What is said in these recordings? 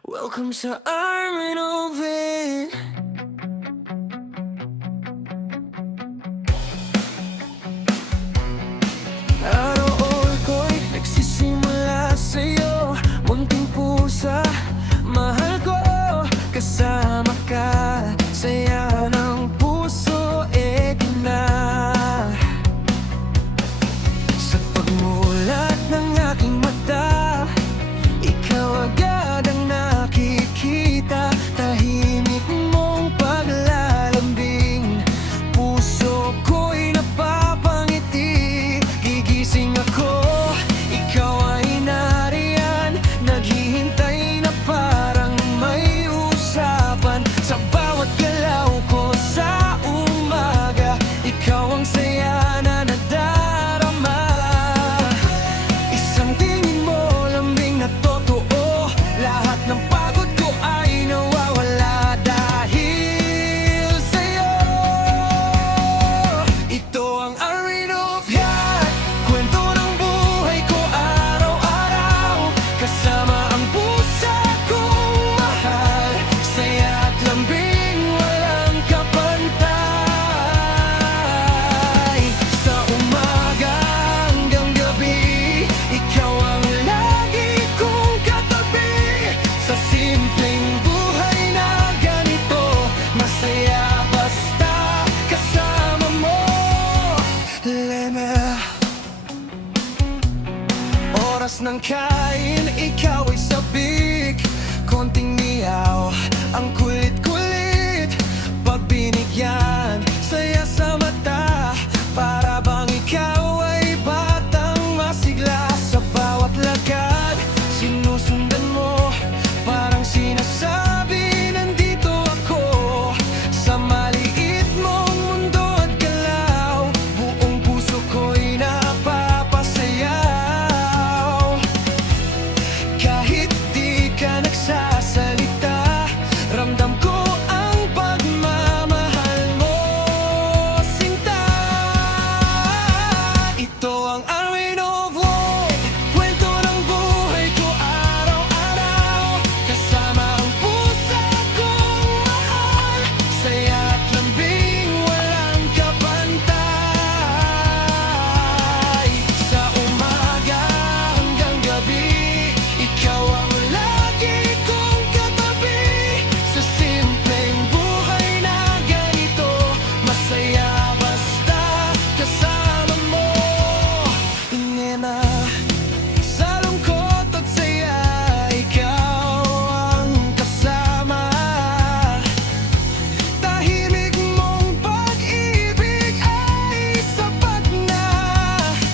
Welcome sa Armin Oven. Araw ko'y nagsisimula sa'yo, munting pusa, mahal ko, kasama ka, saya ng puso, na. Sa pagmulat ng aking mata, ikaw agad ang nakikita, tahimik mong paglalambing, puso ko'y napapangiti, gigising ako, ikaw ay nariyan, naghihintay na parang may usapan, sa bawat galaw ko sa umaga, ikaw ang saya na nadarama. Isang tingin mo lambing na totoo, lahat ng pagod ko ay nawawala dahil sa'yo. Ito ang Armin of Yan, kwento ng buhay ko araw-araw, kasama ang pusa kong mahal, saya at lambing walang kapantay. Sa umaga hanggang gabi, ikaw ang lagi kong katabi, sa simpleng buhay na ganito, masaya basta kasama mo. Leme, oras ng kain, ikaw ay sabik, konting miyaw, ang kulit-kulit, pag binigyan, saya sa mata, para bang ikaw ay batang masigla, sa bawat lakad, sinusundan mo, parang sinasabi, nandito ako, sa maliit mong mundo at galaw, buong puso ko'y napapasayaw. Kahit di ka nagsasalita, ramdam ko ang pagmamahal mo, sinta. Ito ang Armin of Love, kwento ng buhay ko araw-araw, kasama ang pusa kong mahal, saya at lambing walang kapantay. Sa umaga hanggang gabi, ikaw ang lagi kong katabi, sa simpleng buhay na ganito, masaya basta kasama mo. Nena, sa lungkot at saya, ikaw ang kasama, tahimik mong pag-ibig ay sapat na,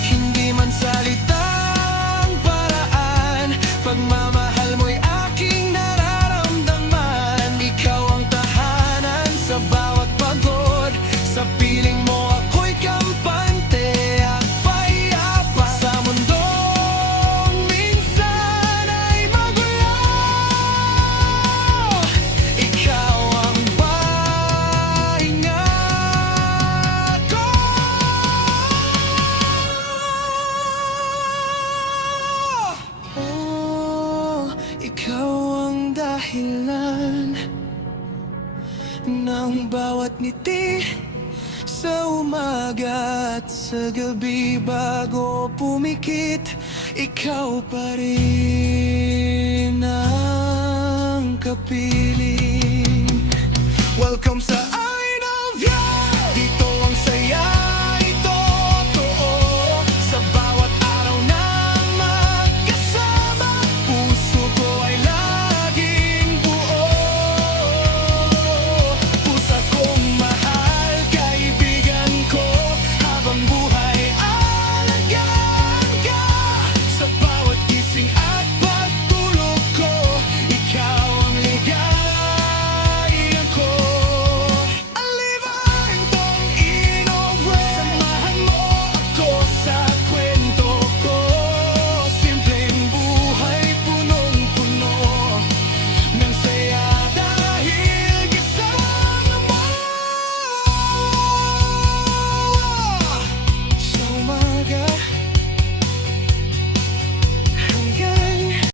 hindi man salitang paraan, pagmamahal mo'y aking nararamdaman, ikaw ang tahanan sa bawat pagod, sa piling mo ako'y kampante at payapa, sa mundong minsan ay magulo, ikaw ang pahinga ko. Oh, ikaw ang dahilan ng bawat ngiti, sa umaga at sa gabi, bago pumikit, ikaw pa rin ang kapiling. Welcome sa